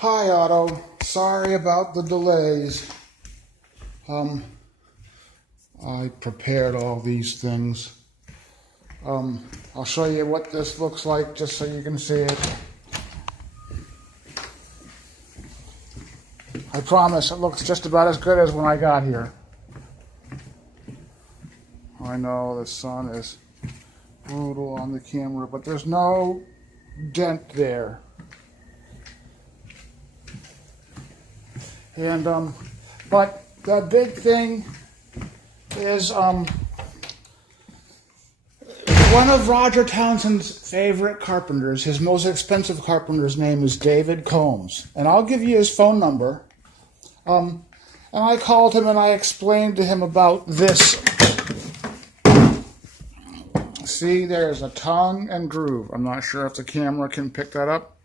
Hi, Otto. Sorry about the delays. I prepared all these things. I'll show you what this looks like just so you can see it. I promise it looks just about as good as when I got here. I know the sun is brutal on the camera, but there's no dent there. And, but the big thing is, one of Roger Townsend's favorite carpenters, his most expensive carpenter's name is David Combs. And I'll give you his phone number. And I called him and I explained to him about this. See, there's a tongue and groove. I'm not sure if the camera can pick that up.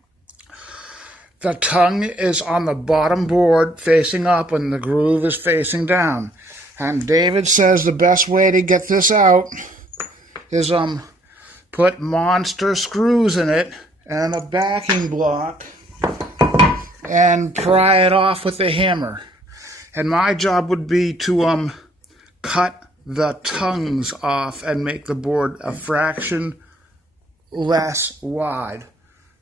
The tongue is on the bottom board facing up and the groove is facing down. And David says the best way to get this out is put monster screws in it and a backing block and pry it off with a hammer. And my job would be to cut the tongues off and make the board a fraction less wide.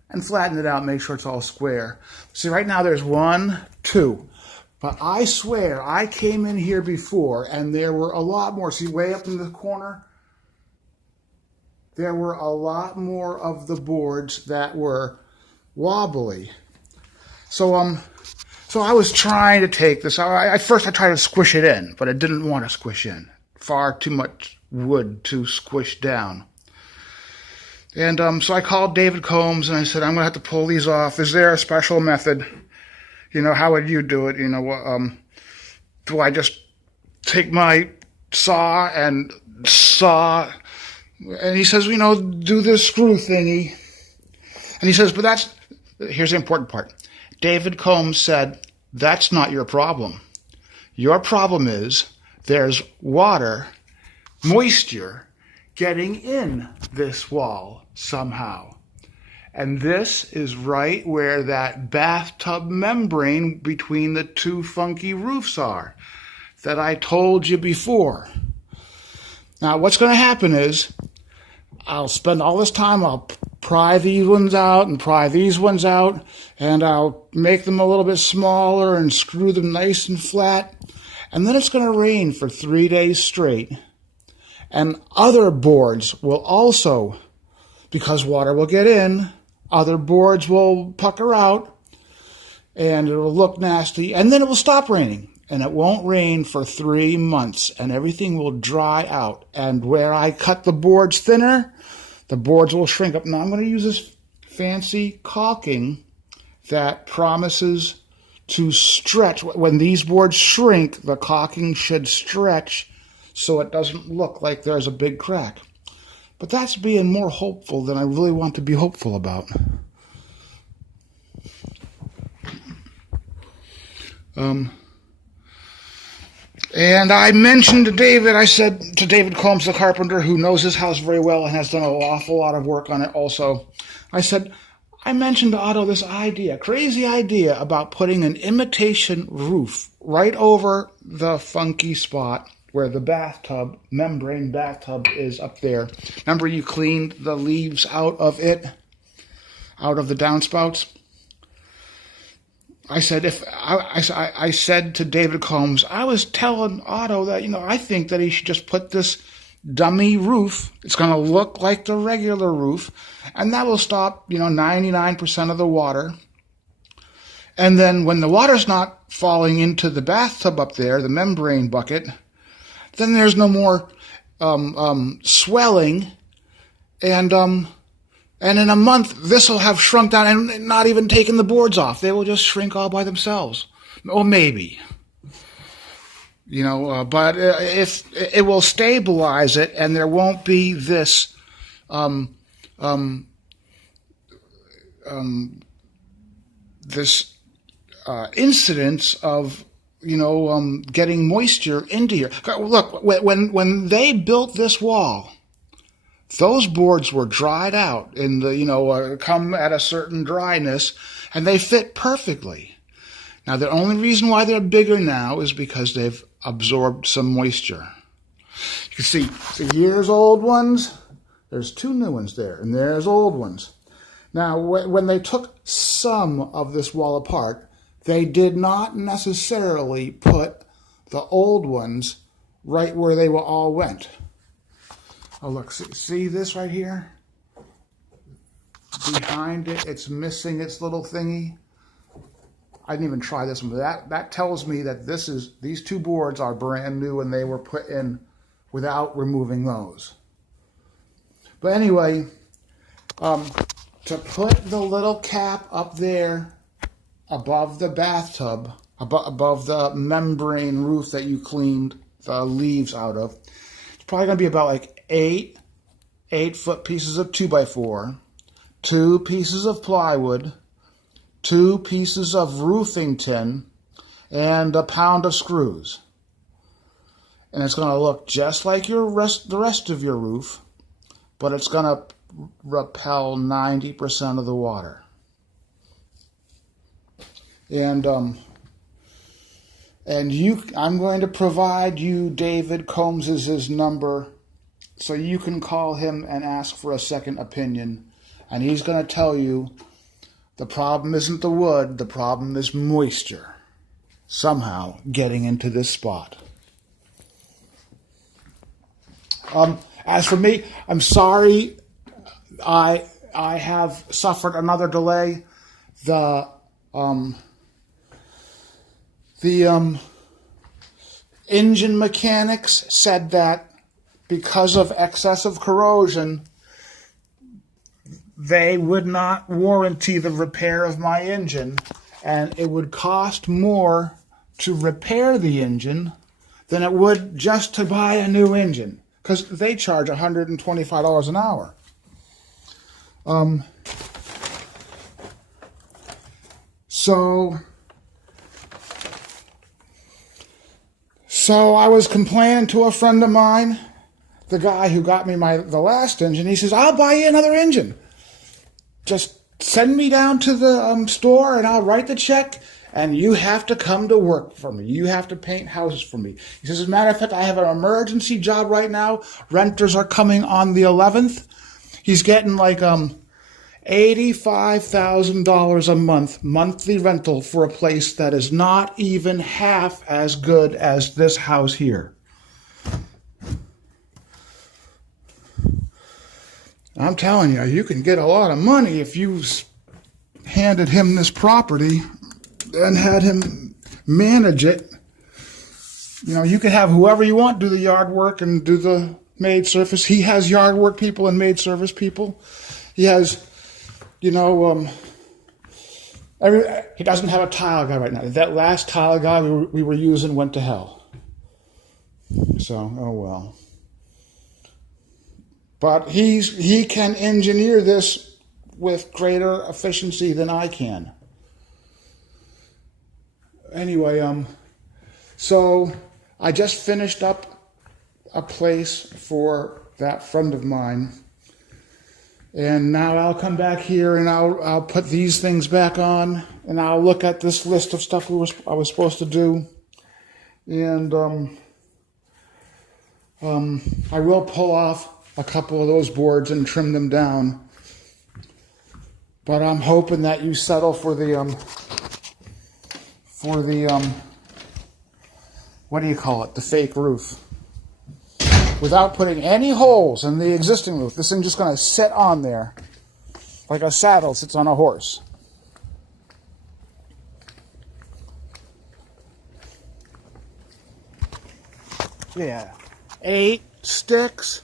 And flatten it out, make sure it's all square. See, right now there's 1, 2. But I swear, I came in here before, and there were a lot more. See, way up in the corner, there were a lot more of the boards that were wobbly. So I was trying to take this. At first I tried to squish it in, but it didn't want to squish in. Far too much wood to squish down. And so I called David Combs and I said, I'm going to have to pull these off. Is there a special method? You know, how would you do it? You know, do I just take my saw and saw? And he says, you know, do this screw thingy. And he says, but here's the important part. David Combs said, that's not your problem. Your problem is there's water, moisture, getting in this wall somehow. And this is right where that bathtub membrane between the two funky roofs are that I told you before. Now what's going to happen is I'll spend all this time, I'll pry these ones out and pry these ones out, and I'll make them a little bit smaller and screw them nice and flat. And then it's going to rain for 3 days straight. And other boards will also, because water will get in, other boards will pucker out, and it will look nasty, and then it will stop raining. And it won't rain for 3 months, and everything will dry out. And where I cut the boards thinner, the boards will shrink up. Now I'm going to use this fancy caulking that promises to stretch. When these boards shrink, the caulking should stretch so it doesn't look like there's a big crack. But that's being more hopeful than I really want to be hopeful about. And I mentioned to David, I said to David Combs, the carpenter, who knows his house very well and has done an awful lot of work on it also, I said, I mentioned to Otto this idea, crazy idea about putting an imitation roof right over the funky spot where the bathtub, membrane bathtub is up there. Remember you cleaned the leaves out of it, out of the downspouts? I said, I said to David Combs, I was telling Otto that, you know, I think that he should just put this dummy roof. It's going to look like the regular roof, and that will stop, you know, 99% of the water. And then when the water's not falling into the bathtub up there, the membrane bucket, then there's no more swelling, and in a month this will have shrunk down and not even taken the boards off. They will just shrink all by themselves, or maybe, you know. But if it will stabilize it, and there won't be this incidence of, you know, getting moisture into here. Look, when they built this wall, those boards were dried out in the, come at a certain dryness, and they fit perfectly. Now, the only reason why they're bigger now is because they've absorbed some moisture. You can see here's old ones. There's 2 new ones there, and there's old ones. Now, when they took some of this wall apart, they did not necessarily put the old ones right where they all went. Oh, look, see this right here? Behind it, it's missing its little thingy. I didn't even try this one, but that tells me that these 2 boards are brand new and they were put in without removing those. But anyway, to put the little cap up there above the bathtub, above the membrane roof that you cleaned the leaves out of, it's probably going to be about like 8-foot pieces of 2x4, 2 pieces of plywood, 2 pieces of roofing tin, and a pound of screws. And it's going to look just like the rest of your roof, but it's going to repel 90% of the water. And I'm going to provide you David Combs' number so you can call him and ask for a second opinion. And he's going to tell you the problem isn't the wood, the problem is moisture somehow getting into this spot. As for me, I'm sorry I have suffered another delay. The engine mechanics said that because of excessive corrosion, they would not warranty the repair of my engine, and it would cost more to repair the engine than it would just to buy a new engine, because they charge $125 an hour. So I was complaining to a friend of mine, the guy who got me the last engine. He says, I'll buy you another engine. Just send me down to the store and I'll write the check, and you have to come to work for me. You have to paint houses for me. He says, as a matter of fact, I have an emergency job right now. Renters are coming on the 11th. He's getting like $85,000 a month, monthly rental for a place that is not even half as good as this house here. I'm telling you, you can get a lot of money if you handed him this property and had him manage it. You know, you could have whoever you want do the yard work and do the maid service. He has yard work people and maid service people. He has, he doesn't have a tile guy right now. That last tile guy we were using went to hell. So, oh well. But he can engineer this with greater efficiency than I can. Anyway, so I just finished up a place for that friend of mine. And now I'll come back here and I'll put these things back on, and I'll look at this list of stuff I was supposed to do. And I will pull off a couple of those boards and trim them down. But I'm hoping that you settle for the what do you call it? The fake roof. Without putting any holes in the existing roof. This thing's just going to sit on there like a saddle sits on a horse. Yeah. 8 sticks,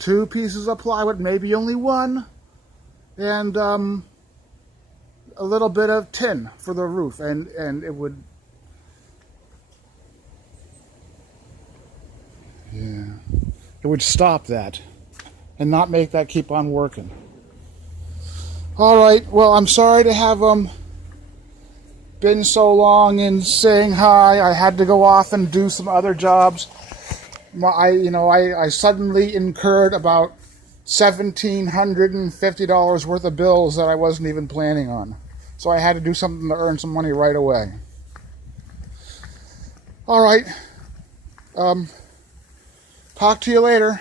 2 pieces of plywood, maybe only 1, and a little bit of tin for the roof, and it would. Yeah. It would stop that and not make that keep on working. All right. Well, I'm sorry to have been so long in saying hi. I had to go off and do some other jobs. I suddenly incurred about $1,750 worth of bills that I wasn't even planning on. So I had to do something to earn some money right away. All right. Talk to you later.